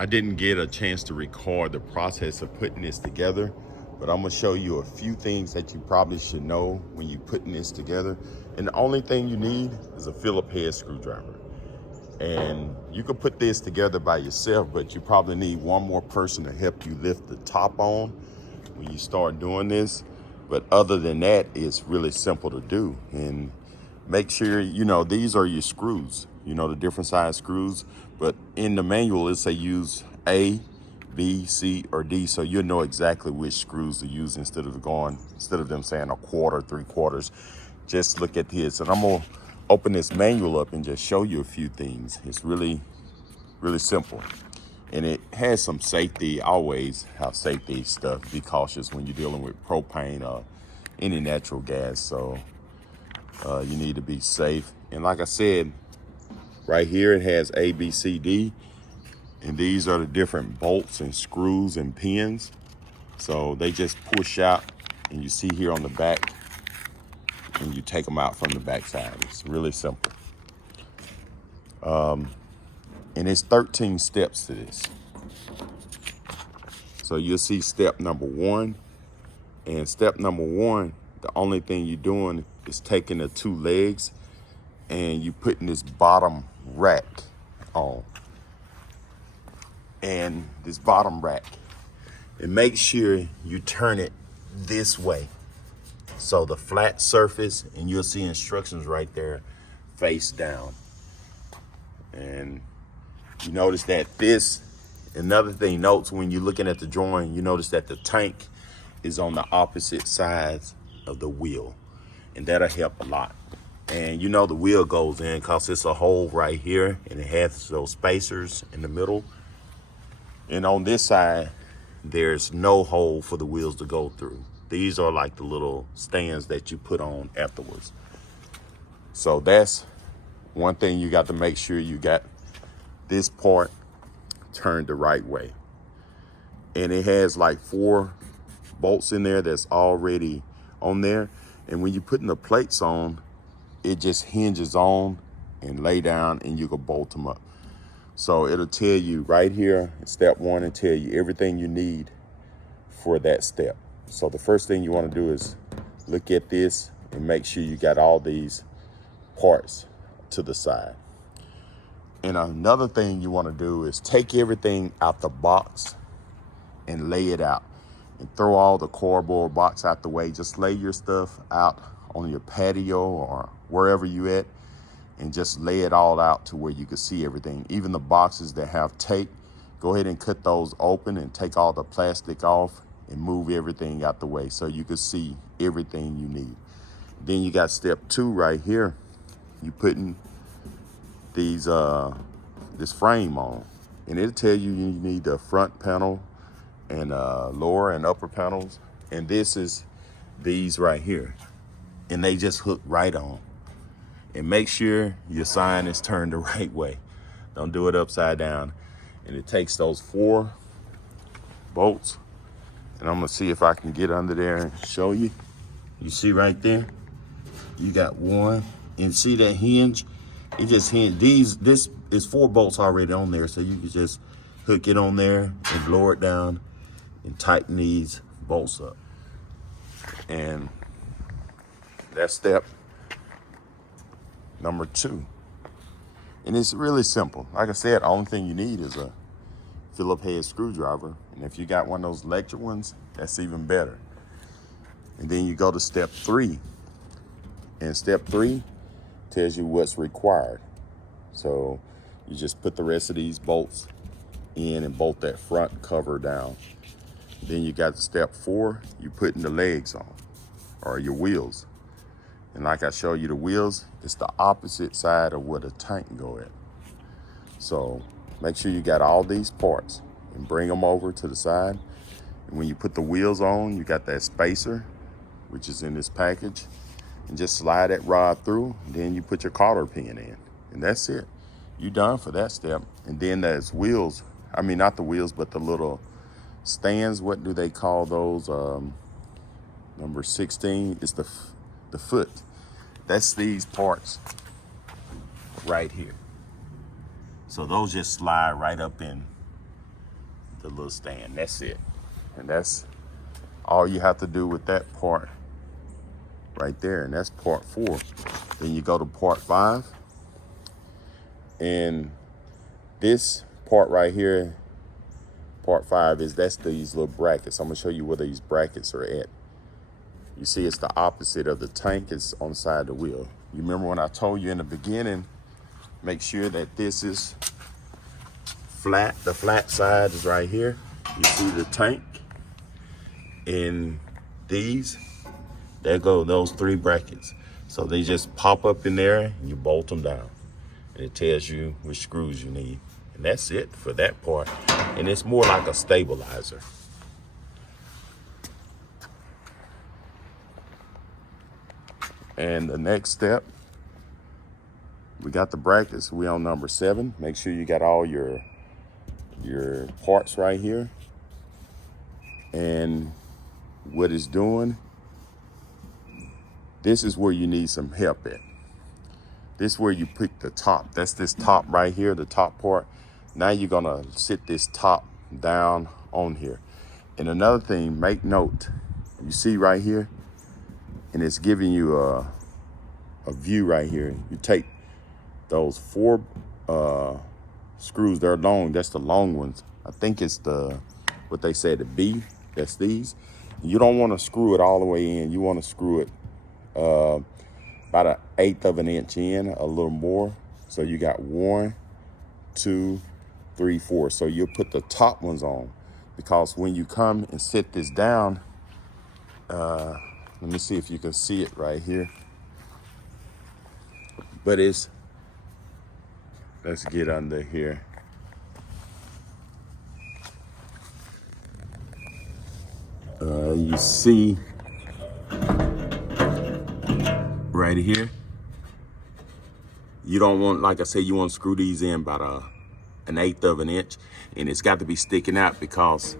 I didn't get a chance to record the process of putting this together, but I'm gonna show you a few things that you probably should know when you're putting this together. And the only thing you need is a Phillip head screwdriver. And you can put this together by yourself, but you probably need one more person to help you lift the top on when you start doing this. But other than that, it's really simple to do. And make sure, you know, these are your screws, you know, the different size screws. But in the manual, it say use A, B, C, or D, so you'll know exactly which screws to use instead of them saying a quarter, 3/4. Just look at this, and I'm gonna open this manual up and just show you a few things. It's really, really simple. And it has some safety, always have safety stuff. Be cautious when you're dealing with propane or any natural gas. So you need to be safe. And like I said, right here it has A, B, C, D. And these are the different bolts and screws and pins. So they just push out, and you see here on the back, and you take them out from the back side. It's really simple. And it's 13 steps to this. So you'll see step number 1. And step number 1, the only thing you're doing is taking the 2 legs and you putting this bottom rack on. And this bottom rack, and make sure you turn it this way. So the flat surface, and you'll see instructions right there, face down. And you notice that another thing, notes when you're looking at the drawing, you notice that the tank is on the opposite sides of the wheel, and that'll help a lot. And you know the wheel goes in because it's a hole right here, and it has those spacers in the middle. And on this side, there's no hole for the wheels to go through. These are like the little stands that you put on afterwards. So that's one thing you got to make sure you got this part turned the right way. And it has like 4 bolts in there that's already on there. And when you're putting the plates on, it just hinges on and lay down, and you can bolt them up. So it'll tell you right here, step 1, and tell you everything you need for that step. So the first thing you want to do is look at this and make sure you got all these parts to the side. And another thing you want to do is take everything out the box and lay it out, and throw all the cardboard box out the way. Just lay your stuff out on your patio or wherever you at, and just lay it all out to where you can see everything. Even the boxes that have tape, go ahead and cut those open and take all the plastic off and move everything out the way so you can see everything you need. Then you got step 2 right here. You putting these this frame on, and it'll tell you you need the front panel and lower and upper panels. And this is these right here, and they just hook right on. And make sure your sign is turned the right way. Don't do it upside down. And it takes those 4 bolts, and I'm gonna see if I can get under there and show you. You see right there, you got 1, and see that hinge? It just hinge. This is 4 bolts already on there, so you can just hook it on there and lower it down and tighten these bolts up. And that's step number 2. And it's really simple. Like I said, the only thing you need is a Phillip head screwdriver. And if you got one of those electric ones, that's even better. And then you go to step 3. And step 3 tells you what's required. So you just put the rest of these bolts in and bolt that front cover down. Then you got step 4, you putting the legs on, or your wheels. And like I showed you, the wheels, it's the opposite side of where the tank go at. So make sure you got all these parts and bring them over to the side. And when you put the wheels on, you got that spacer, which is in this package, and just slide that rod through. And then you put your cotter pin in, and that's it. You done for that step. And then there's wheels. I mean, not the wheels, but the little stands. What do they call those? Number 16 is the foot. That's these parts right here. So those just slide right up in the little stand. That's it. And that's all you have to do with that part right there. And that's part 4. Then you go to part 5. And this part right here, part 5, that's these little brackets. I'm gonna show you where these brackets are at. You see it's the opposite of the tank. It's on the side of the wheel. You remember when I told you in the beginning, make sure that this is flat. The flat side is right here. You see the tank. And there go those 3 brackets. So they just pop up in there and you bolt them down. And it tells you which screws you need. And that's it for that part. And it's more like a stabilizer. And the next step, we got the brackets. We on number 7. Make sure you got all your parts right here. And what it's doing, this is where you need some help at. This is where you pick the top. That's this top right here, the top part. Now you're gonna sit this top down on here. And another thing, make note, you see right here, and it's giving you a view right here. You take those 4 screws, they're long, that's the long ones. I think it's what they say, the B, that's these. You don't wanna screw it all the way in. You wanna screw it about 1/8 of an inch in, a little more. So you got 1, 2, 3, 4. So you'll put the top ones on, because when you come and sit this down, let me see if you can see it right here. But let's get under here. You see right here, you don't want, like I said, you want to screw these in about 1/8 of an inch, and it's got to be sticking out because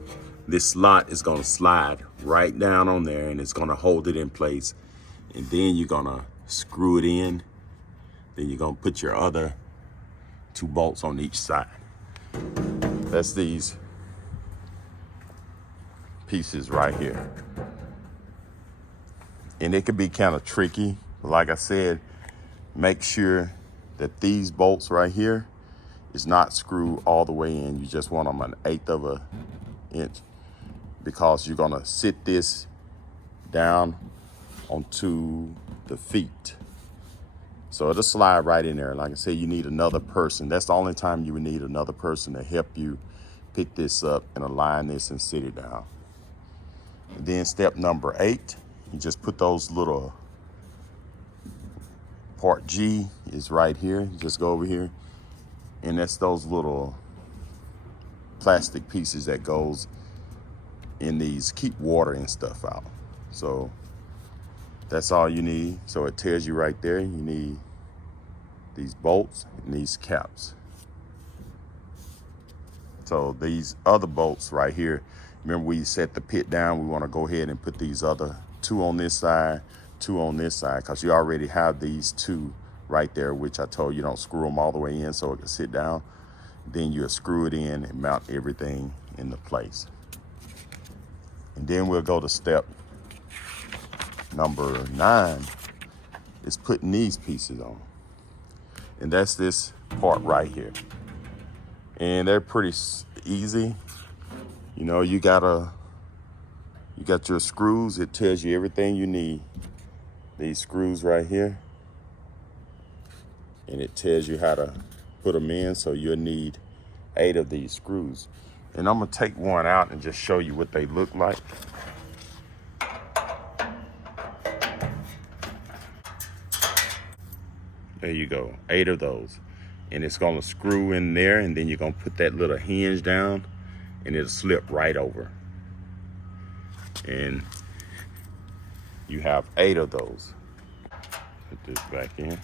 this slot is going to slide right down on there and it's going to hold it in place. And then you're going to screw it in. Then you're going to put your other 2 bolts on each side. That's these pieces right here. And it can be kind of tricky. Like I said, make sure that these bolts right here is not screwed all the way in. You just want them 1/8 of an inch, because you're gonna sit this down onto the feet. So it'll slide right in there. Like I said, you need another person. That's the only time you would need another person to help you pick this up and align this and sit it down. And then step number 8, you just put those little, part G is right here. You just go over here, and that's those little plastic pieces that goes in these, keep water and stuff out. So that's all you need. So it tells you right there, you need these bolts and these caps. So these other bolts right here, remember we set the pit down, we want to go ahead and put these other 2 on this side, 2 on this side, because you already have these 2 right there, which I told you don't screw them all the way in so it can sit down. Then you'll screw it in and mount everything into place. And then we'll go to step number 9, is putting these pieces on. And that's this part right here. And they're pretty easy. You know, you got your screws. It tells you everything you need. These screws right here. And it tells you how to put them in. So you'll need 8 of these screws. And I'm gonna take one out and just show you what they look like. There you go, 8 of those. And it's gonna screw in there, and then you're gonna put that little hinge down and it'll slip right over. And you have 8 of those. Put this back in.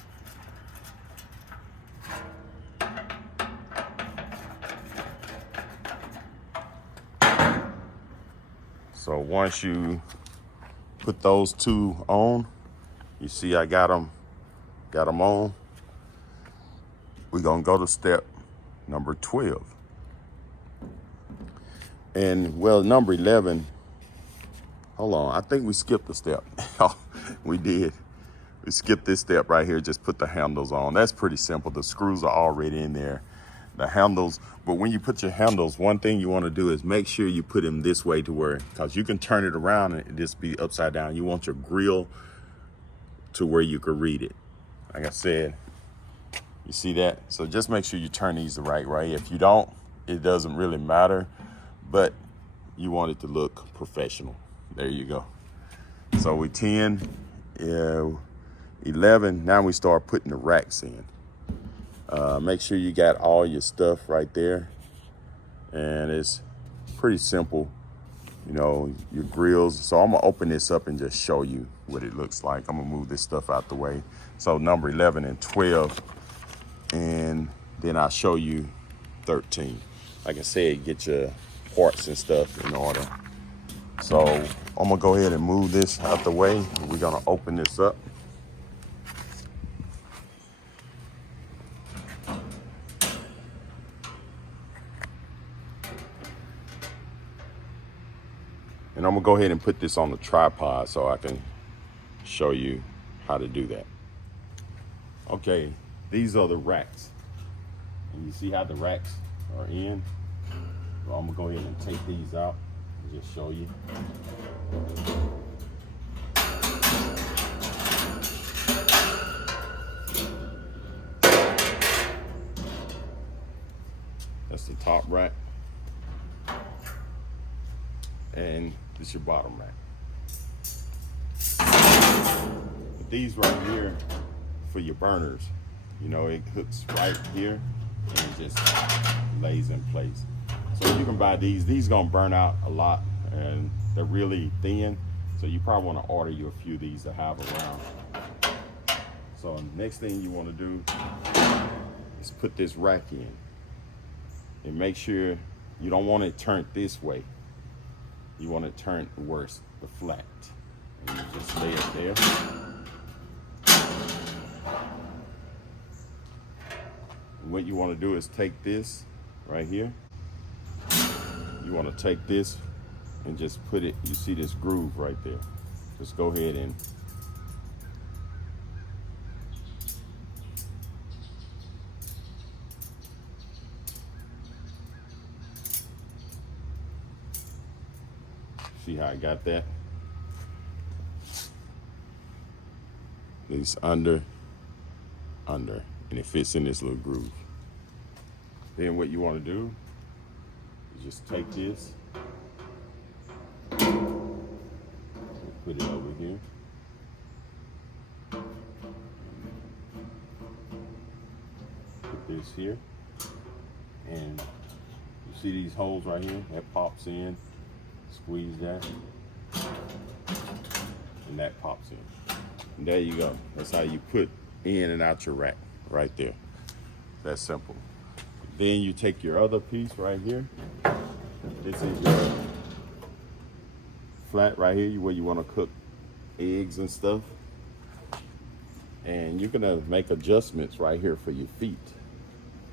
So once you put those 2 on, you see I got them on. We're gonna go to step number 12. And well, number 11, hold on, I think we skipped a step. We did. We skipped this step right here, just put the handles on. That's pretty simple. The screws are already in there. The handles, but when you put your handles, one thing you want to do is make sure you put them this way to where, because you can turn it around and it just be upside down. You want your grill to where you can read it. Like I said, you see that? So just make sure you turn these the right way. If you don't, it doesn't really matter, but you want it to look professional. There you go. So we 10, 11, now we start putting the racks in. Make sure you got all your stuff right there. And it's pretty simple, you know, your grills. So I'm gonna open this up and just show you what it looks like. I'm gonna move this stuff out the way. So number 11 and 12, and then I'll show you 13. Like I said, get your parts and stuff in order. So I'm gonna go ahead and move this out the way. We're gonna open this up. And I'm gonna go ahead and put this on the tripod so I can show you how to do that. Okay, these are the racks. And you see how the racks are in? So I'm gonna go ahead and take these out and just show you. That's the top rack. And this is your bottom rack. But these right here for your burners, you know, it hooks right here and it just lays in place. So you can buy these gonna burn out a lot and they're really thin. So you probably wanna order you a few of these to have around. So next thing you wanna do is put this rack in. And make sure you don't want it turned this way. You want it turned worse, the flat. And you just lay it there. And what you want to do is take this right here. You want to take this and just put it, you see this groove right there. Just go ahead and see how I got that? It's under, and it fits in this little groove. Then what you want to do is just take this, put it over here. Put this here. And you see these holes right here? That pops in. Squeeze that, and that pops in. And there you go. That's how you put in and out your rack, right there. That's simple. Then you take your other piece right here. This is your flat right here, where you want to cook eggs and stuff. And you're gonna make adjustments right here for your feet.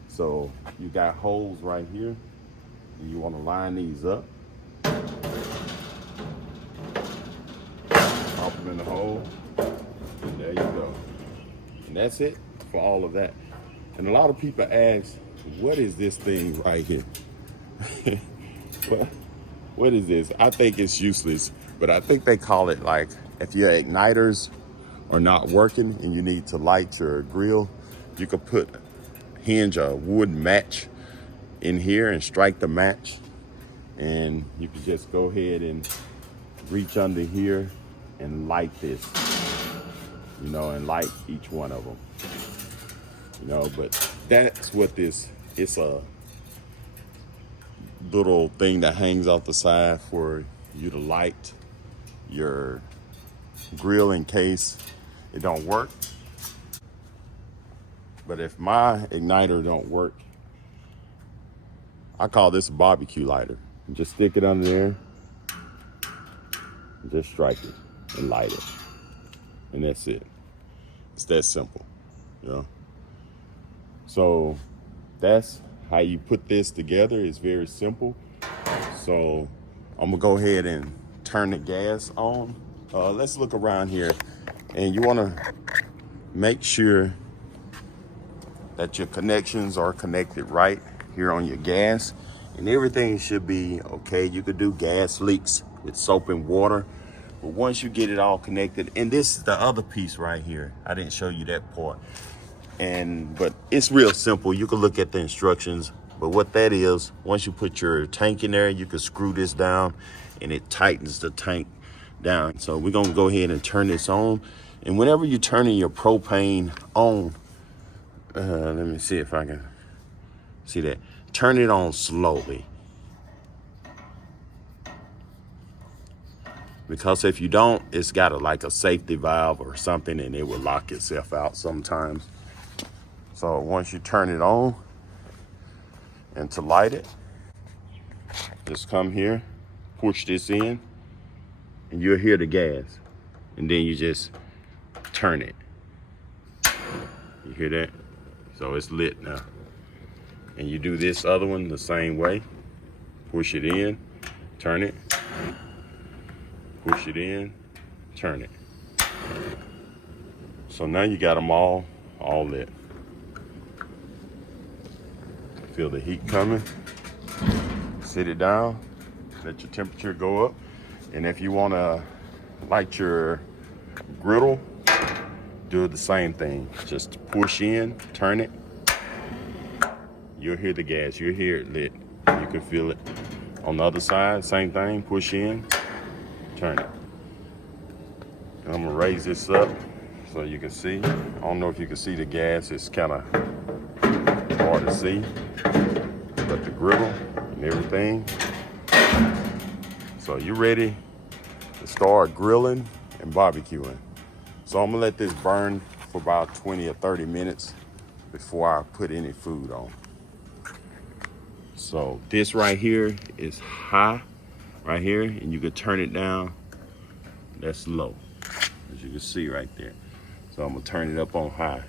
So you got holes right here, and you want to line these up. Pop them in the hole, and there you go. And that's it for all of that. And a lot of people ask, what is this thing right here? What is this? I think it's useless, but I think they call it, like, if your igniters are not working and you need to light your grill, you could put a wood match in here and strike the match, and you can just go ahead and reach under here and light this, you know, and light each one of them, you know. But that's what this, it's a little thing that hangs off the side for you to light your grill in case it don't work. But if my igniter don't work, I call this a barbecue lighter. Just stick it under there, and just strike it and light it. And that's it. It's that simple, you know? So that's how you put this together. It's very simple. So I'm gonna go ahead and turn the gas on. Let's look around here, and you wanna make sure that your connections are connected right here on your gas, and everything should be okay. You could do gas leaks with soap and water, but once you get it all connected, and this is the other piece right here, I didn't show you that part, but it's real simple. You can look at the instructions, but what that is, once you put your tank in there, you can screw this down and it tightens the tank down. So we're gonna go ahead and turn this on, and whenever you're turning your propane on, let me see if I can see that. Turn it on slowly. Because if you don't, it's got like a safety valve or something, and it will lock itself out sometimes. So once you turn it on, and to light it, just come here, push this in, and you'll hear the gas. And then you just turn it. You hear that? So it's lit now. And you do this other one the same way. Push it in, turn it. Push it in, turn it. So now you got them all lit. Feel the heat coming. Sit it down, let your temperature go up. And if you wanna light your griddle, do the same thing. Just push in, turn it. You'll hear the gas, you'll hear it lit. You can feel it. On the other side, same thing, push in, turn it. And I'm gonna raise this up so you can see. I don't know if you can see the gas, it's kinda hard to see. But the griddle and everything. So you're ready to start grilling and barbecuing. So I'm gonna let this burn for about 20 or 30 minutes before I put any food on. So this right here is high, right here, and you can turn it down. That's low, as you can see right there. So I'm gonna turn it up on high.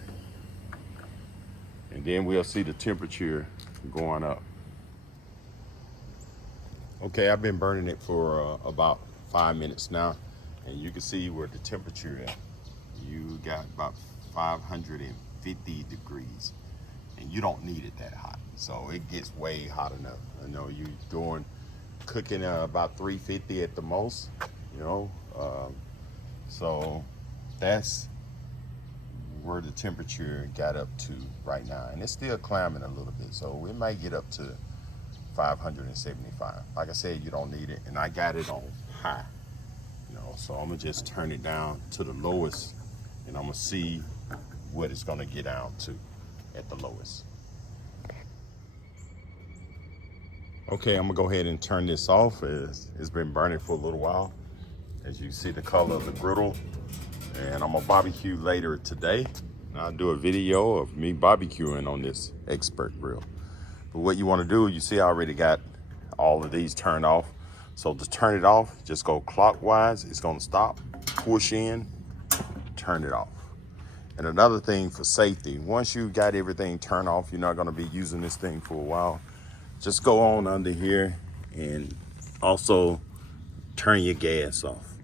And then we'll see the temperature going up. Okay, I've been burning it for about 5 minutes now, and you can see where the temperature is. You got about 550 degrees, and you don't need it that hot. So it gets way hot enough. I know you're cooking about 350 at the most, you know. So that's where the temperature got up to right now, and it's still climbing a little bit. So we might get up to 575. Like I said, you don't need it, and I got it on high, you know. So I'm gonna just turn it down to the lowest, and I'm gonna see what it's gonna get down to at the lowest. Okay, I'm gonna go ahead and turn this off. It's been burning for a little while. As you see the color of the griddle, and I'm gonna barbecue later today. I'll do a video of me barbecuing on this expert grill. But what you wanna do, you see I already got all of these turned off. So to turn it off, just go clockwise. It's gonna stop, push in, turn it off. And another thing for safety, once you got everything turned off, you're not gonna be using this thing for a while. Just go on under here and also turn your gas off.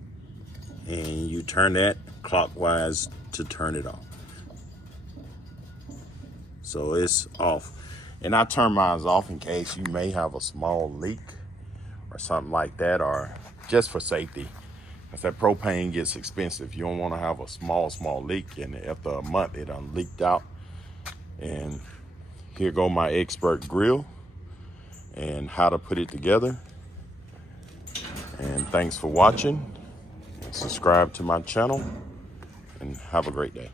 And you turn that clockwise to turn it off. So it's off. And I turn mine off in case you may have a small leak or something like that, or just for safety. Because that propane gets expensive. You don't want to have a small leak, and after a month it done leaked out. And here go my expert grill and how to put it together. And thanks for watching. Subscribe to my channel and have a great day.